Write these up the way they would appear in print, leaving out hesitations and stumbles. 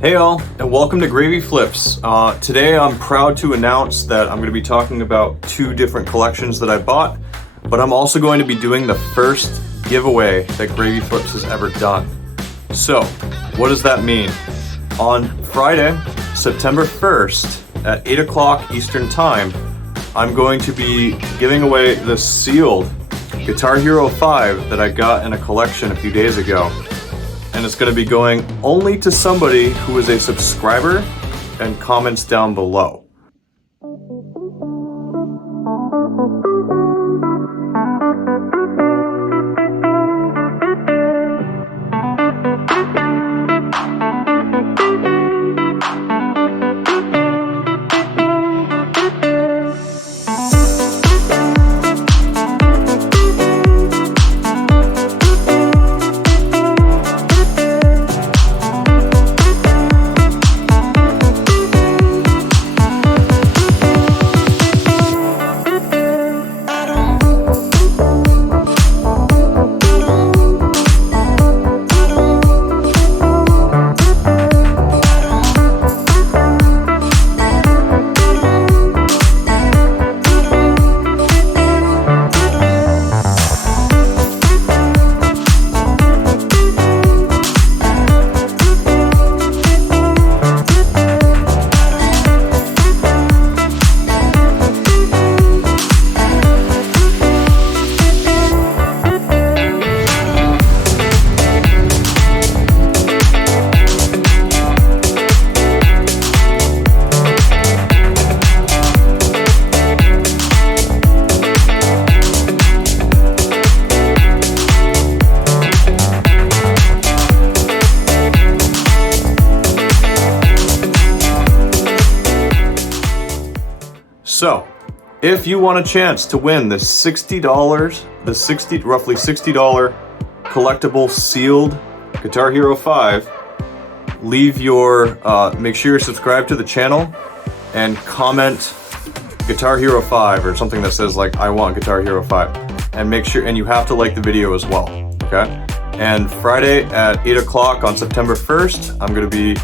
Hey all, and welcome to Gravy Flips. Today I'm proud to announce that I'm going to be talking about two different collections that I bought, but I'm also going to be doing the first giveaway that Gravy Flips has ever done. So, what does that mean? On Friday, September 1st at 8 o'clock Eastern Time, I'm going to be giving away the sealed Guitar Hero 5 that I got in a collection a few days ago. And it's going to be going only to somebody who is a subscriber and comments down below. So, if you want a chance to win the roughly $60 collectible sealed Guitar Hero 5, leave your, make sure you're subscribed to the channel and comment Guitar Hero 5 or something that says like, I want Guitar Hero 5. And make sure, and you have to like the video as well, okay? And Friday at 8 o'clock on September 1st, I'm gonna be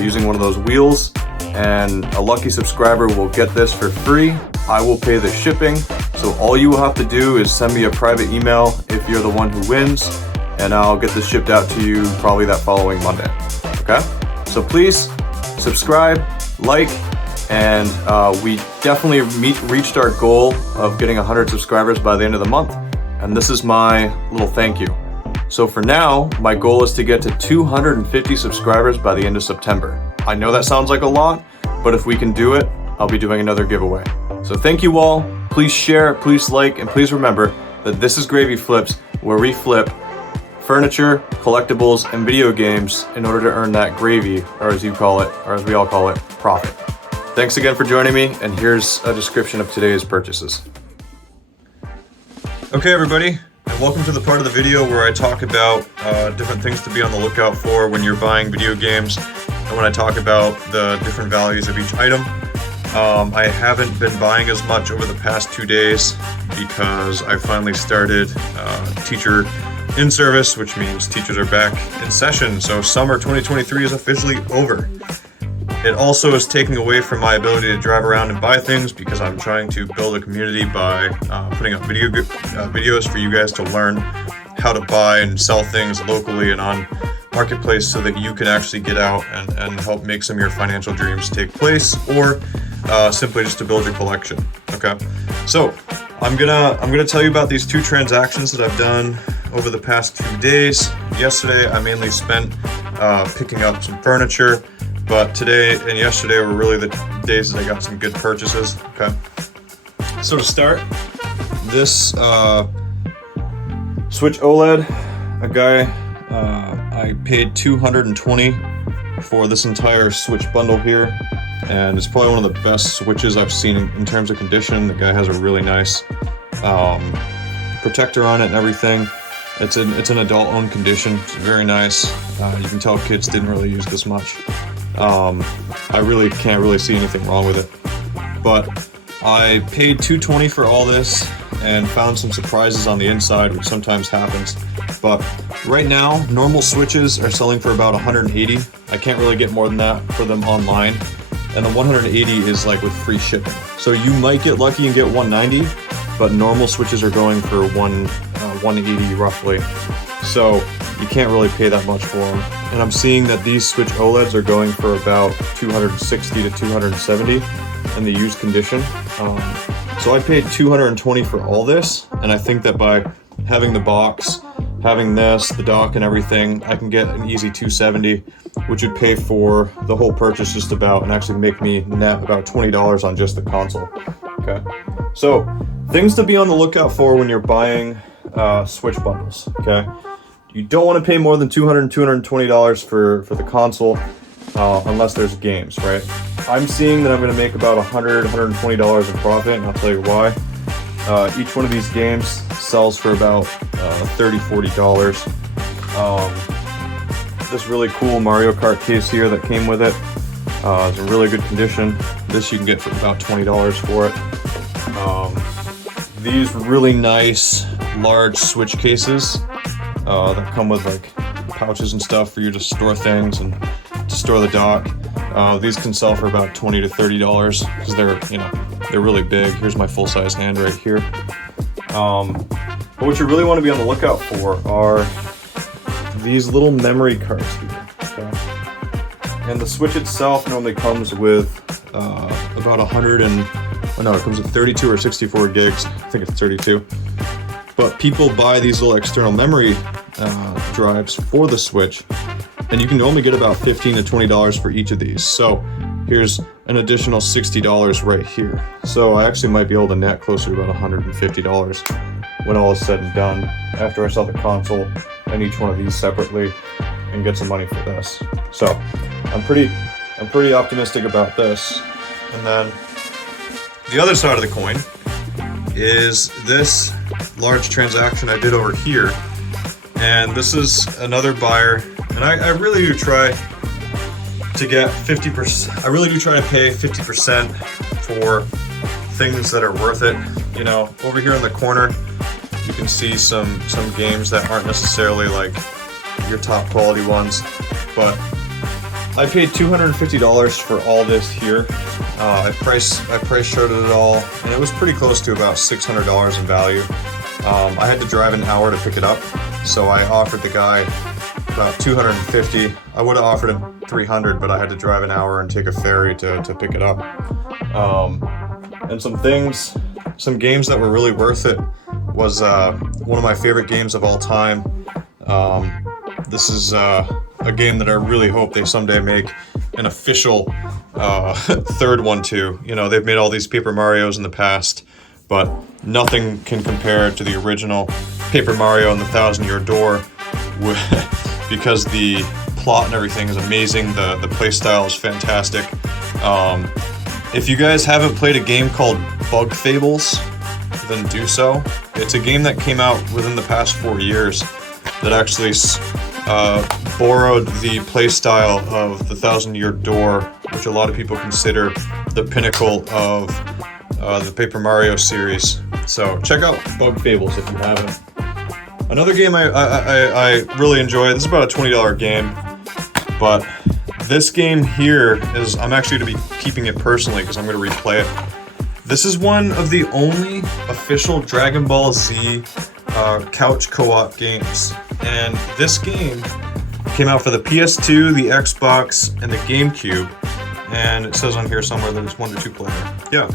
using one of those wheels, and a lucky subscriber will get this for free. I will pay the shipping, so all you will have to do is send me a private email if you're the one who wins, and I'll get this shipped out to you probably that following Monday, okay? So please subscribe, like, and we definitely reached our goal of getting 100 subscribers by the end of the month, and this is my little thank you. So for now, my goal is to get to 250 subscribers by the end of September. I know that sounds like a lot, but if we can do it, I'll be doing another giveaway. So thank you all. Please share, please like, and please remember that this is Gravy Flips, where we flip furniture, collectibles, and video games in order to earn that gravy, or as you call it, or as we all call it, profit. Thanks again for joining me, and here's a description of today's purchases. Okay, everybody. And welcome to the part of the video where I talk about different things to be on the lookout for when you're buying video games, and when I talk about the different values of each item. I haven't been buying as much over the past 2 days because I finally started teacher in service, which means teachers are back in session, so summer 2023 is officially over. It also is taking away from my ability to drive around and buy things because I'm trying to build a community by putting up videos for you guys to learn how to buy and sell things locally and on Marketplace so that you can actually get out and help make some of your financial dreams take place, or simply just to build your collection. Okay, so I'm gonna tell you about these two transactions that I've done over the past 2 days. Yesterday I mainly spent picking up some furniture, but today and yesterday were really the days that I got some good purchases. Okay, so to start, this Switch OLED, I paid $220 for this entire Switch bundle here, and it's probably one of the best Switches I've seen in terms of condition. The guy has a really nice protector on it and everything. It's an adult-owned condition. It's very nice. You can tell kids didn't really use this much. I really can't see anything wrong with it. But I paid $220 for all this. and found some surprises on the inside, which sometimes happens. But right now, normal Switches are selling for about 180. I can't really get more than that for them online. And the 180 is like with free shipping. So you might get lucky and get 190, but normal Switches are going for 180 roughly. So you can't really pay that much for them. And I'm seeing that these Switch OLEDs are going for about 260 to 270 in the used condition. So I paid 220 for all this, and I think that by having the box, having this, the dock and everything, I can get an easy 270, which would pay for the whole purchase just about, and actually make me net about $20 on just the console. Okay, so things to be on the lookout for when you're buying Switch bundles. Okay, you don't want to pay more than $200 $220 for the console unless there's games, right? I'm seeing that I'm going to make about $100 $120 in profit, and I'll tell you why. Each one of these games sells for about $30 $40. This really cool Mario Kart case here that came with it is in really good condition. This you can get for about $20 for it. These really nice large Switch cases that come with like pouches and stuff for you to store things and to store the dock. These can sell for about $20 to $30 because they're really big. Here's my full-size hand right here. But what you really want to be on the lookout for are these little memory cards here. Okay? And the Switch itself normally comes with about it comes with 32 or 64 gigs. I think it's 32. But people buy these little external memory drives for the Switch, and you can only get about $15 to $20 for each of these. So here's an additional $60 right here. So I actually might be able to net closer to about $150 when all is said and done, after I sell the console and each one of these separately and get some money for this. So I'm pretty optimistic about this. And then the other side of the coin is this large transaction I did over here. And this is another buyer, and I really do try to get 50%. I really do try to pay 50% for things that are worth it. You know, over here in the corner, you can see some games that aren't necessarily like your top quality ones, but I paid $250 for all this here. I price charted it all, and it was pretty close to about $600 in value. I had to drive an hour to pick it up, so I offered the guy about $250. I would have offered him $300, but I had to drive an hour and take a ferry to pick it up. And some games that were really worth it was one of my favorite games of all time. This is a game that I really hope they someday make an official third one to. You know, they've made all these Paper Marios in the past, but nothing can compare to the original Paper Mario and the Thousand-Year Door, because the plot and everything is amazing. The play style is fantastic. If you guys haven't played a game called Bug Fables, then do so. It's a game that came out within the past 4 years that actually borrowed the play style of the Thousand-Year Door, which a lot of people consider the pinnacle of the Paper Mario series. So check out Bug Fables if you haven't. Another game I really enjoy, this is about a $20 game, but this game here is, I'm actually going to be keeping it personally because I'm going to replay it. This is one of the only official Dragon Ball Z couch co-op games, and this game came out for the PS2, the Xbox, and the Gamecube, and it says on here somewhere that it's 1 to 2 player. Yeah.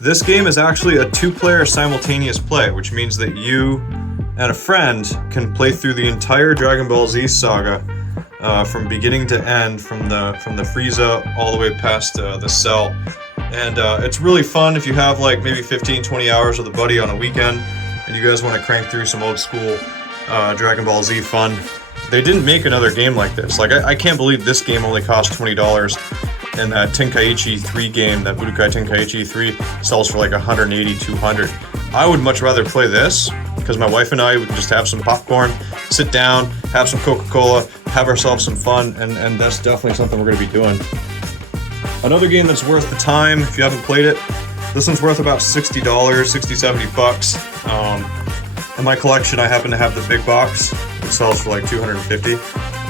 This game is actually a 2-player simultaneous play, which means that you and a friend can play through the entire Dragon Ball Z saga from beginning to end, from the Frieza all the way past the Cell. And it's really fun if you have like maybe 15-20 hours with a buddy on a weekend and you guys want to crank through some old school Dragon Ball Z fun. They didn't make another game like this. Like I can't believe this game only cost $20. And that Tenkaichi 3 game, that Budokai Tenkaichi 3, sells for like $180, $200. I would much rather play this, because my wife and I would just have some popcorn, sit down, have some Coca-Cola, have ourselves some fun, and that's definitely something we're going to be doing. Another game that's worth the time, if you haven't played it, This one's worth about $60, 60, 70 bucks. In my collection, I happen to have the big box, which sells for like 250.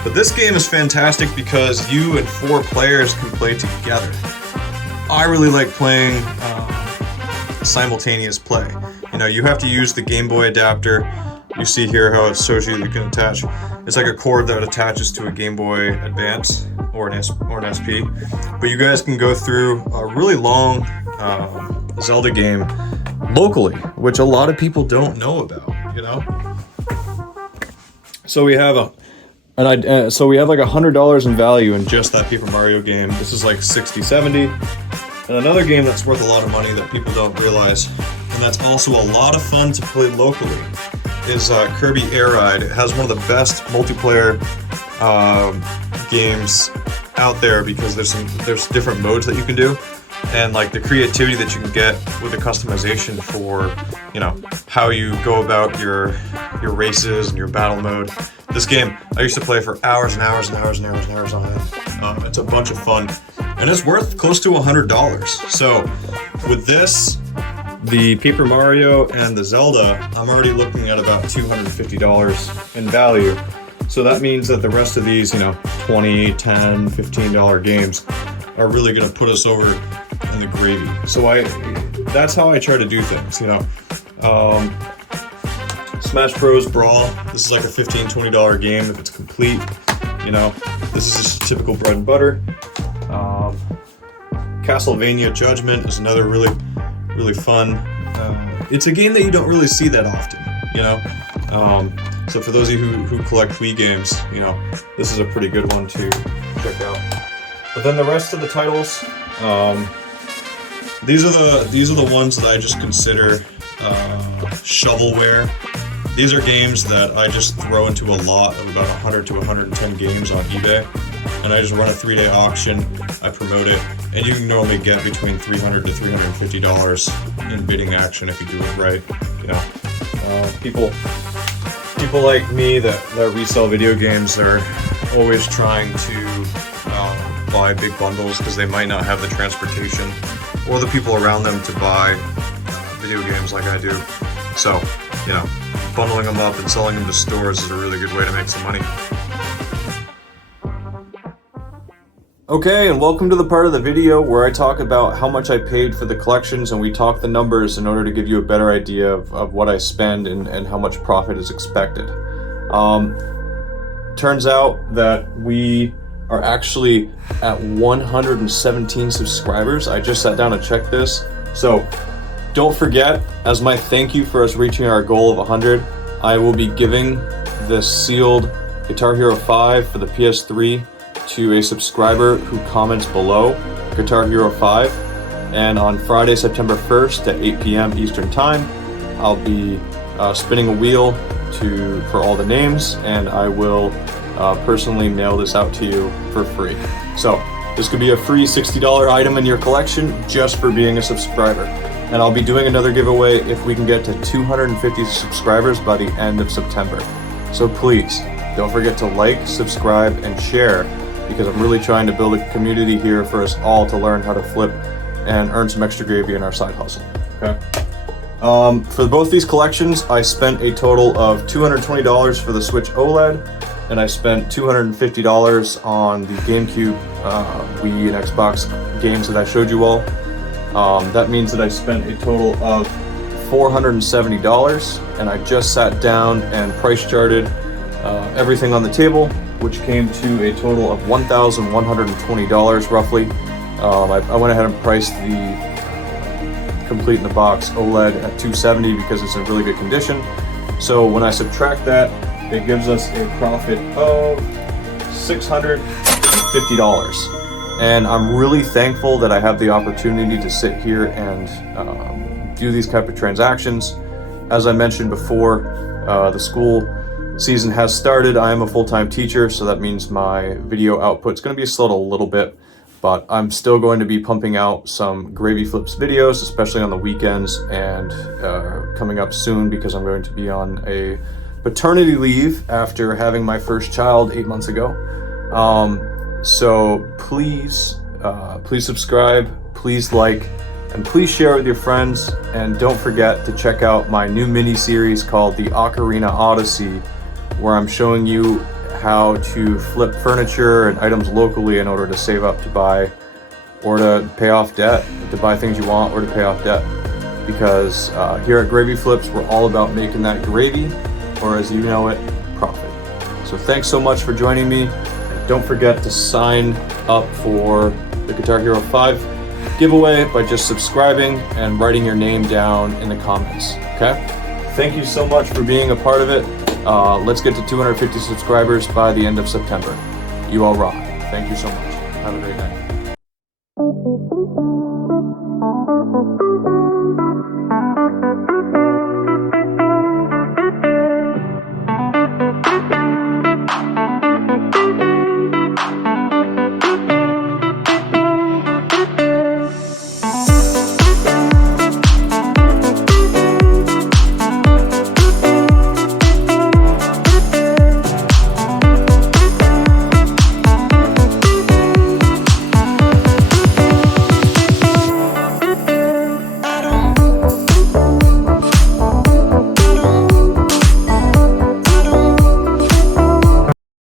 But this game is fantastic because you and 4 players can play together. I really like playing simultaneous play. You know, you have to use the Game Boy adapter. You see here how it shows you can attach. It's like a cord that attaches to a Game Boy Advance or an SP. But you guys can go through a really long Zelda game locally, which a lot of people don't know about. You know. So we have like $100 in value in just that Paper Mario game. This is like 60, 70. And another game that's worth a lot of money that people don't realize, and that's also a lot of fun to play locally, is Kirby Air Ride. It has one of the best multiplayer games out there because there's different modes that you can do, and like the creativity that you can get with the customization for, you know, how you go about your races and your battle mode. This game I used to play for hours and hours and hours and hours and hours on end. It's a bunch of fun, and it's worth close to $100. So with this, the Paper Mario and the Zelda, I'm already looking at about $250 in value. So that means that the rest of these, you know, $20, $10, $15 games are really going to put us over in the gravy. So that's how I try to do things, you know. Smash Bros. Brawl, this is like a $15, $20 game if it's complete. You know, this is just typical bread and butter. Castlevania Judgment is another really fun. It's a game that you don't really see that often, you know. So for those of you who collect Wii games, you know, this is a pretty good one to check out. But then the rest of the titles, these are the ones that I just consider shovelware. These are games that I just throw into a lot of about 100 to 110 games on eBay, and I just run a 3-day auction. I promote it, and you can normally get between $300 to $350 in bidding action if you do it right. You know, people like me that resell video games are always trying to buy big bundles because they might not have the transportation or the people around them to buy video games like I do. So, you know, bundling them up and selling them to stores is a really good way to make some money. Okay, and welcome to the part of the video where I talk about how much I paid for the collections, and we talk the numbers in order to give you a better idea of what I spend and how much profit is expected. Turns out that we are actually at 117 subscribers. I just sat down and checked this. So don't forget, as my thank you for us reaching our goal of 100, I will be giving this sealed Guitar Hero 5 for the PS3 to a subscriber who comments below Guitar Hero 5. And on Friday, September 1st at 8 p.m. Eastern Time, I'll be spinning a wheel for all the names, and I will personally mail this out to you for free. So this could be a free $60 item in your collection just for being a subscriber. And I'll be doing another giveaway if we can get to 250 subscribers by the end of September. So please, don't forget to like, subscribe, and share, because I'm really trying to build a community here for us all to learn how to flip and earn some extra gravy in our side hustle, okay? For both these collections, I spent a total of $220 for the Switch OLED, and I spent $250 on the Gamecube, Wii, and Xbox games that I showed you all. That means that I spent a total of $470, and I just sat down and price charted everything on the table, which came to a total of $1,120 roughly. I went ahead and priced the complete in the box OLED at $270 because it's in really good condition. So when I subtract that, it gives us a profit of $650. And I'm really thankful that I have the opportunity to sit here and do these type of transactions. As I mentioned before, the school season has started. I am a full-time teacher, so that means my video output is going to be slowed a little bit, but I'm still going to be pumping out some Gravy Flips videos, especially on the weekends, and coming up soon because I'm going to be on a paternity leave after having my first child 8 months ago. So please subscribe, please like, And please share it with your friends, and don't forget to check out my new mini-series called the Ocarina Odyssey, where I'm showing you how to flip furniture and items locally in order to save up to buy or to pay off debt, to buy things you want or to pay off debt. Because here at Gravy Flips, we're all about making that gravy, or as you know it, profit. So thanks so much for joining me. And don't forget to sign up for the Guitar Hero 5 giveaway by just subscribing and writing your name down in the comments, okay? Thank you so much for being a part of it. Let's get to 250 subscribers by the end of September. You all rock. Thank you so much. Have a great night.